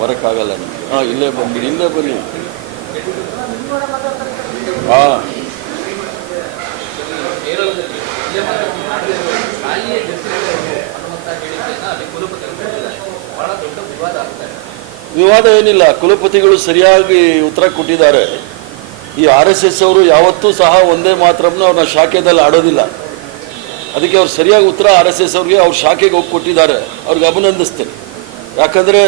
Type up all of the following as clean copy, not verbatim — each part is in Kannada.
ಬರೋಕ್ಕಾಗಲ್ಲ ನಿಮಗೆ. ಇಲ್ಲೇ ಬನ್ನಿ, ಇಲ್ಲೇ ಬನ್ನಿ. ಹಾಂ, ವಿವಾದ ಏನಿಲ್ಲ. ಕುಲಪತಿಗಳು ಸರಿಯಾಗಿ ಉತ್ತರ ಕೊಟ್ಟಿದ್ದಾರೆ. ಈ RSS ಅವರು ಯಾವತ್ತೂ ಸಹ ಒಂದೇ ಮಾತ್ರಮ್ನ ಅವ್ರನ್ನ ಶಾಖೆದಲ್ಲಿ ಆಡೋದಿಲ್ಲ. ಅದಕ್ಕೆ ಅವ್ರು ಸರಿಯಾಗಿ ಉತ್ತರ RSS ಅವ್ರಿಗೆ ಅವ್ರ ಶಾಖೆಗೆ ಹೋಗಿ ಕೊಟ್ಟಿದ್ದಾರೆ. ಅವ್ರಿಗೆ ಅಭಿನಂದಿಸ್ತೇನೆ. ಯಾಕಂದರೆ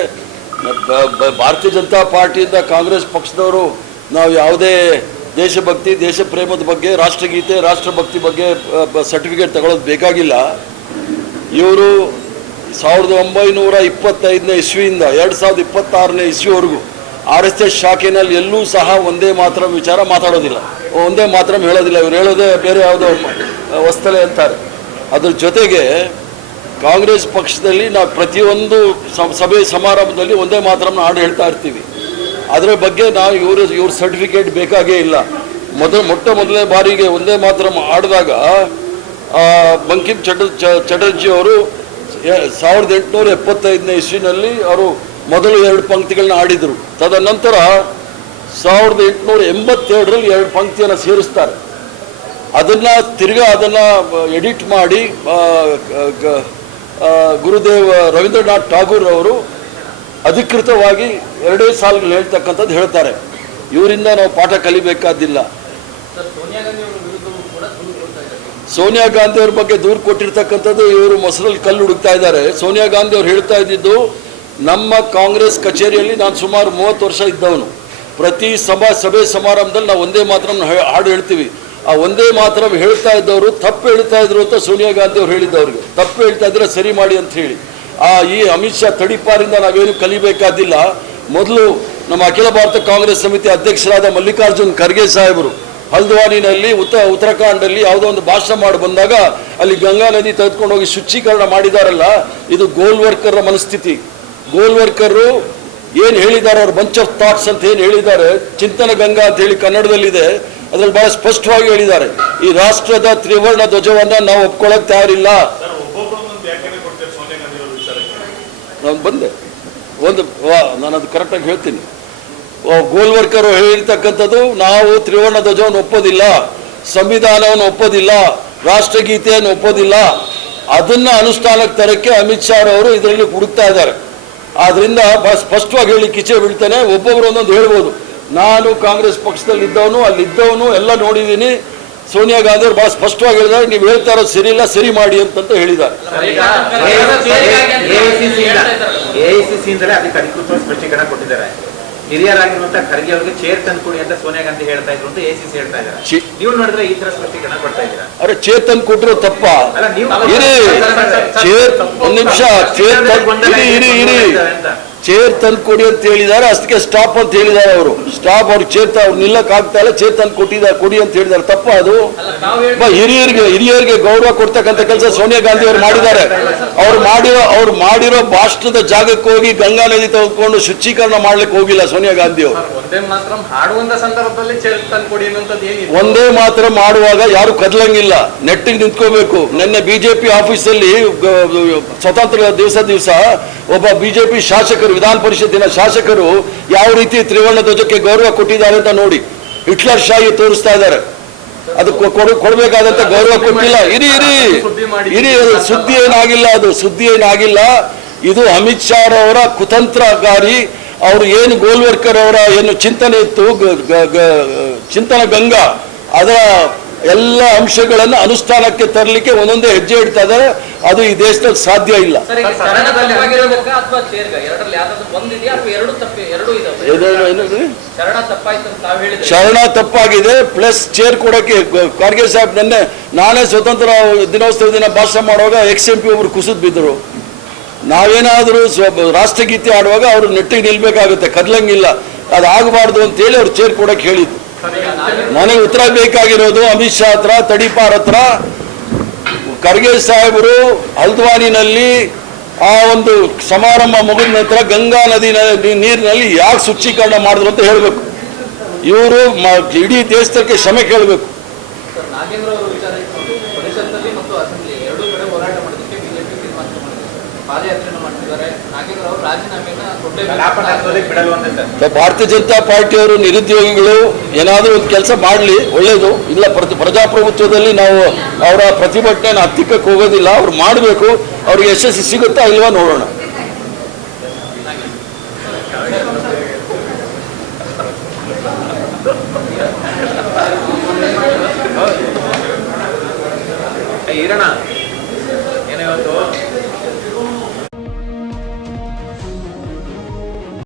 ಭಾರತೀಯ ಜನತಾ ಪಾರ್ಟಿಯಿಂದ ಕಾಂಗ್ರೆಸ್ ಪಕ್ಷದವರು ನಾವು ಯಾವುದೇ ದೇಶಭಕ್ತಿ, ದೇಶ ಪ್ರೇಮದ ಬಗ್ಗೆ, ರಾಷ್ಟ್ರಗೀತೆ, ರಾಷ್ಟ್ರಭಕ್ತಿ ಬಗ್ಗೆ ಸರ್ಟಿಫಿಕೇಟ್ ತಗೊಳ್ಳೋದು ಬೇಕಾಗಿಲ್ಲ. ಇವರು 1925ನೇ ಇಸ್ವಿಯಿಂದ 2026ನೇ ಇಸ್ವಿವರೆಗೂ RSS ಶಾಖೆಯಲ್ಲಿ ಎಲ್ಲೂ ಸಹ ಒಂದೇ ಮಾತ್ರ ವಿಚಾರ ಮಾತಾಡೋದಿಲ್ಲ, ಒಂದೇ ಮಾತ್ರ ಹೇಳೋದಿಲ್ಲ. ಇವ್ರು ಹೇಳೋದೇ ಬೇರೆ ಯಾವುದೋ ವಸ್ತಲೆ ಅಂತಾರೆ. ಅದ್ರ ಜೊತೆಗೆ ಕಾಂಗ್ರೆಸ್ ಪಕ್ಷದಲ್ಲಿ ನಾವು ಪ್ರತಿಯೊಂದು ಸಭೆ ಸಮಾರಂಭದಲ್ಲಿ ಒಂದೇ ಮಾತ್ರನ ಹಾಡು ಹೇಳ್ತಾ ಇರ್ತೀವಿ. ಅದರ ಬಗ್ಗೆ ನಾವು ಇವ್ರ ಸರ್ಟಿಫಿಕೇಟ್ ಬೇಕಾಗೇ ಇಲ್ಲ. ಮೊದಲನೇ ಬಾರಿಗೆ ಒಂದೇ ಮಾತ್ರ ಆಡಿದಾಗ ಬಂಕಿಮ್ ಚಟರ್ಜಿ ಅವರು 1875ನೇ ಇಸ್ವಿನಲ್ಲಿ ಅವರು ಮೊದಲು 2 ಪಂಕ್ತಿಗಳನ್ನ ಆಡಿದರು. ತದನಂತರ 1882ರಲ್ಲಿ 2 ಪಂಕ್ತಿಯನ್ನು ಸೇರಿಸ್ತಾರೆ. ಅದನ್ನು ಎಡಿಟ್ ಮಾಡಿ ಗುರುದೇವ್ ರವೀಂದ್ರನಾಥ್ ಠಾಗೂರ್ ಅವರು ಅಧಿಕೃತವಾಗಿ 2 ಸಾಲುಗಳು ಹೇಳ್ತಕ್ಕಂಥದ್ದು ಹೇಳ್ತಾರೆ. ಇವರಿಂದ ನಾವು ಪಾಠ ಕಲಿಬೇಕಾದಿಲ್ಲ. ಸೋನಿಯಾ ಗಾಂಧಿ ಅವ್ರ ಬಗ್ಗೆ ದೂರು ಕೊಟ್ಟಿರ್ತಕ್ಕಂಥದ್ದು ಇವರು ಮೊಸರಲ್ಲಿ ಕಲ್ಲು ಹುಡುಕ್ತಾ ಇದ್ದಾರೆ. ಸೋನಿಯಾ ಗಾಂಧಿ ಅವ್ರು ಹೇಳ್ತಾ ಇದ್ದಿದ್ದು, ನಮ್ಮ ಕಾಂಗ್ರೆಸ್ ಕಚೇರಿಯಲ್ಲಿ ನಾನು ಸುಮಾರು 30 ವರ್ಷ ಇದ್ದವನು. ಪ್ರತಿ ಸಭೆ ಸಮಾರಂಭದಲ್ಲಿ ನಾವು ಒಂದೇ ಮಾತ್ರ ಹಾಡು ಹೇಳ್ತೀವಿ. ಆ ಒಂದೇ ಮಾತ್ರ ಹೇಳ್ತಾ ಇದ್ದವರು ತಪ್ಪು ಹೇಳ್ತಾ ಇದ್ರು ಅಂತ ಸೋನಿಯಾ ಗಾಂಧಿ ಅವ್ರು ಹೇಳಿದ್ದವ್ರಿಗೆ. ತಪ್ಪು ಹೇಳ್ತಾ ಇದ್ರೆ ಸರಿ ಮಾಡಿ ಅಂತ ಹೇಳಿ. ಈ ಅಮಿತ್ ಶಾ ತಡಿಪಾರಿಂದ ನಾವೇನು ಕಲಿಬೇಕಾದಿಲ್ಲ. ಮೊದಲು ನಮ್ಮ ಅಖಿಲ ಭಾರತ ಕಾಂಗ್ರೆಸ್ ಸಮಿತಿ ಅಧ್ಯಕ್ಷರಾದ ಮಲ್ಲಿಕಾರ್ಜುನ್ ಖರ್ಗೆ ಸಾಹೇಬರು ಹಲ್ದ್ವಾನಿನಲ್ಲಿ ಉತ್ತರಾಖಂಡಲ್ಲಿ ಯಾವುದೋ ಒಂದು ಭಾಷಣ ಮಾಡಿ ಬಂದಾಗ ಅಲ್ಲಿ ಗಂಗಾ ನದಿ ತೆಗೆದುಕೊಂಡು ಹೋಗಿ ಶುಚೀಕರಣ ಮಾಡಿದಾರಲ್ಲ, ಇದು ಗೋಲ್ವರ್ಕರ್ ಮನಸ್ಥಿತಿ. ಗೋಲ್ವರ್ಕರು ಏನು ಹೇಳಿದ್ದಾರೆ, ಅವ್ರ ಬಂಚ್ ಆಫ್ ಥಾಟ್ಸ್ ಅಂತ ಏನು ಹೇಳಿದ್ದಾರೆ, ಚಿಂತನ ಗಂಗಾ ಅಂತ ಹೇಳಿ ಕನ್ನಡದಲ್ಲಿದೆ. ಅದರಲ್ಲಿ ಬಹಳ ಸ್ಪಷ್ಟವಾಗಿ ಹೇಳಿದ್ದಾರೆ, ಈ ರಾಷ್ಟ್ರದ ತ್ರಿವರ್ಣ ಧ್ವಜವನ್ನ ನಾವು ಒಪ್ಕೊಳ್ಳೋಕೆ ತಯಾರಿಲ್ಲ. ನಾನು ಬಂದೆ ನಾನು ಅದು ಕರೆಕ್ಟಾಗಿ ಹೇಳ್ತೀನಿ. ಗೋಲ್ವರ್ಕರ್ ಹೇಳಿರ್ತಕ್ಕಂಥದ್ದು, ನಾವು ತ್ರಿವರ್ಣ ಧ್ವಜವನ್ನು ಒಪ್ಪೋದಿಲ್ಲ, ಸಂವಿಧಾನವನ್ನು ಒಪ್ಪೋದಿಲ್ಲ, ರಾಷ್ಟ್ರಗೀತೆಯನ್ನು ಒಪ್ಪೋದಿಲ್ಲ. ಅದನ್ನ ಅನುಷ್ಠಾನಕ್ಕೆ ತರಕ್ಕೆ ಅಮಿತ್ ಶಾ ಅವರು ಇದರಲ್ಲಿ ಹುಡುಕ್ತಾ ಇದ್ದಾರೆ. ಆದ್ರಿಂದ ಬಹಳ ಸ್ಪಷ್ಟವಾಗಿ ಹೇಳಿ ಕಿಚೆ ಬೀಳ್ತಾನೆ. ಒಬ್ಬೊಬ್ರು ಒಂದೊಂದು ಹೇಳ್ಬೋದು. ನಾನು ಕಾಂಗ್ರೆಸ್ ಪಕ್ಷದಲ್ಲಿ ಇದ್ದವನು, ಅಲ್ಲಿದ್ದವನು, ಎಲ್ಲ ನೋಡಿದ್ದೀನಿ. ಸೋನಿಯಾ ಗಾಂಧಿ ಅವರು ಬಹಳ ಸ್ಪಷ್ಟವಾಗಿ ಹೇಳಿದ್ದಾರೆ, ನೀವು ಹೇಳ್ತಾ ಇರೋದು ಸರಿ ಇಲ್ಲ, ಸರಿ ಮಾಡಿ ಅಂತ ಹೇಳಿದ್ದಾರೆ. ಸ್ಪಷ್ಟೀಕರಣ ಕೊಟ್ಟಿದ್ದಾರೆ. ಹಿರಿಯರಾಗಿರುವಂತಹ ಖರ್ಗೆ ಅವರಿಗೆ ಚೇರ್ ತಂದ್ಕೊಡಿ ಅಂತ ಸೋನಿಯಾ ಗಾಂಧಿ ಹೇಳ್ತಾ ಇದ್ರು ಅಂತ ACC ಹೇಳ್ತಾ ಇದ್ದಾರೆ. ನೀವು ನೋಡಿದ್ರೆ ಈ ತರ ಸ್ಪಷ್ಟೀಕರಣ ಕೊಡ್ತಾ ಇದ್ದೀರಾ? ಅರೆ, ಚೇರ್ ತಂದು ಕೊಟ್ಟರು ತಪ್ಪ? ಒಂದು ನಿಮಿಷ, ಚೇರ್ ತಂದು ಕೊಡಿ ಅಂತ ಹೇಳಿದ್ದಾರೆ. ಅಷ್ಟಕ್ಕೆ ಸ್ಟಾಪ್ ಅಂತ ಹೇಳಿದ್ದಾರೆ ಅವರು. ಸ್ಟಾಪ್ ಅವ್ರಿಗೆ ಚೇರ್ ಅವ್ರು ನಿಲ್ಲಕ್ ಆಗ್ತಾ ಇಲ್ಲ, ಚೇರ್ ತಂದು ಕೊಡಿ ಅಂತ ಹೇಳಿದ್ದಾರೆ. ತಪ್ಪ ಅದು? ಹಿರಿಯರಿಗೆ ಗೌರವ ಕೊಡ್ತಕ್ಕಂಥ ಕೆಲಸ ಸೋನಿಯಾ ಗಾಂಧಿ ಅವರು ಮಾಡಿದ್ದಾರೆ. ಅವ್ರು ಮಾಡಿರೋ ಭಾಷಣದ ಜಾಗಕ್ಕೆ ಹೋಗಿ ಗಂಗಾ ನದಿ ತೆಗೆದುಕೊಂಡು ಶುಚೀಕರಣ ಮಾಡ್ಲಿಕ್ಕೆ ಹೋಗಿಲ್ಲ ಸೋನಿಯಾ ಗಾಂಧಿ ಅವರು. ಒಂದೇ ಮಾತ್ರ ಮಾಡುವಾಗ ಯಾರು ಕದಲಂಗಿಲ್ಲ, ನೆಟ್ಟಿಗೆ ನಿಂತ್ಕೋಬೇಕು. ನಿನ್ನೆ ಬಿಜೆಪಿ ಆಫೀಸಲ್ಲಿ ಸ್ವತಂತ್ರ ದಿವಸ ಒಬ್ಬ ಬಿಜೆಪಿ ಶಾಸಕರು, ವಿಧಾನ ಪರಿಷತ್ತಿನ ಶಾಸಕರು ಯಾವ ರೀತಿ ತ್ರಿವರ್ಣ ಧ್ವಜಕ್ಕೆ ಗೌರವ ಕೊಟ್ಟಿದ್ದಾರೆ ಅಂತ ನೋಡಿ. ಹಿಟ್ಲರ್ ಶಾಹಿ ತೋರಿಸ್ತಾ ಇದ್ದಾರೆ. ಅದು ಕೊಡಬೇಕಾದಂತ ಗೌರವ ಕೊಟ್ಟಿಲ್ಲ. ಇರಿ ಸುದ್ದಿ ಏನಾಗಿಲ್ಲ, ಅದು ಸುದ್ದಿ ಏನಾಗಿಲ್ಲ. ಇದು ಅಮಿತ್ ಶಾ ಅವರ ಕುತಂತ್ರಗಾರಿ. ಅವರು ಏನು ಗೋಲ್ವರ್ಕರ್ ಅವರ ಏನು ಚಿಂತನೆ ಇತ್ತು, ಚಿಂತನ ಗಂಗಾ, ಅದರ ಎಲ್ಲ ಅಂಶಗಳನ್ನು ಅನುಷ್ಠಾನಕ್ಕೆ ತರಲಿಕ್ಕೆ ಒಂದೊಂದೇ ಹೆಜ್ಜೆ ಇಡ್ತಾ ಇದ್ದಾರೆ. ಅದು ಈ ದೇಶದಲ್ಲಿ ಸಾಧ್ಯ ಇಲ್ಲ. ಶರಣ ತಪ್ಪಾಗಿದೆ, ಪ್ಲಸ್ ಚೇರ್ ಕೊಡಕ್ಕೆ ಖರ್ಗೆ ಸಾಹೇಬ್ ನಾನೇ ಸ್ವತಂತ್ರ ದಿನೋತ್ಸವ ದಿನ ಭಾಷಣ ಮಾಡುವಾಗ XMP ಒಬ್ರು ಕುಸಿದ್ ಬಿದ್ದರು. ನಾವೇನಾದರೂ ರಾಷ್ಟ್ರಗೀತೆ ಆಡುವಾಗ ಅವರು ನೆಟ್ಟಿಗೆ ನಿಲ್ಬೇಕಾಗುತ್ತೆ, ಕದ್ಲಂಗಿಲ್ಲ. ಅದಾಗಬಾರ್ದು ಅಂತೇಳಿ ಅವ್ರು ಚೇರ್ ಕೊಡಕ್ಕೆ ಹೇಳಿದ್ರು. ನನಗೆ ಉತ್ತರ ಬೇಕಾಗಿರೋದು ಅಮಿತ್ ಶಾ ಹತ್ರ, ತಡಿಪಾರ್ ಹತ್ರ. ಖರ್ಗೆ ಸಾಹೇಬರು ಹಲ್ದ್ವಾನಿನಲ್ಲಿ ಆ ಒಂದು ಸಮಾರಂಭ ಮುಗಿದ ನಂತರ ಗಂಗಾ ನದಿ ನೀರಿನಲ್ಲಿ ಯಾಕೆ ಶುಚೀಕರಣ ಮಾಡಿದ್ರು ಅಂತ ಹೇಳಬೇಕು. ಇವರು ಇಡೀ ದೇಶಕ್ಕೆ ಕ್ಷಮೆ ಕೇಳಬೇಕು. ಪಾದಯಾತ್ರೆಯನ್ನು ಮಾಡ್ತಿದ್ದಾರೆ. ನಾಗೇಂದ್ರ ಅವರು ರಾಜೀನಾಮೆಯನ್ನ ಕಲಾಪ ನಡೆಸೋದಕ್ಕೆ ಬಿಡಲ್ವ ಅಂತ ಸರ್. ಭಾರತೀಯ ಜನತಾ ಪಾರ್ಟಿಯವರು ನಿರುದ್ಯೋಗಿಗಳು ಏನಾದರೂ ಒಂದು ಕೆಲಸ ಮಾಡಲಿ, ಒಳ್ಳೆಯದು. ಇಲ್ಲ, ಪ್ರಜಾಪ್ರಭುತ್ವದಲ್ಲಿ ನಾವು ಅವರ ಪ್ರತಿಭಟನೆಯನ್ನು ಹತ್ತಿಕ್ಕಕ್ಕೆ ಹೋಗೋದಿಲ್ಲ. ಅವ್ರು ಮಾಡಬೇಕು. ಅವ್ರಿಗೆ ಯಶಸ್ಸು ಸಿಗುತ್ತಾ ಇಲ್ವಾ ನೋಡೋಣ. ಈರಣ್ಣ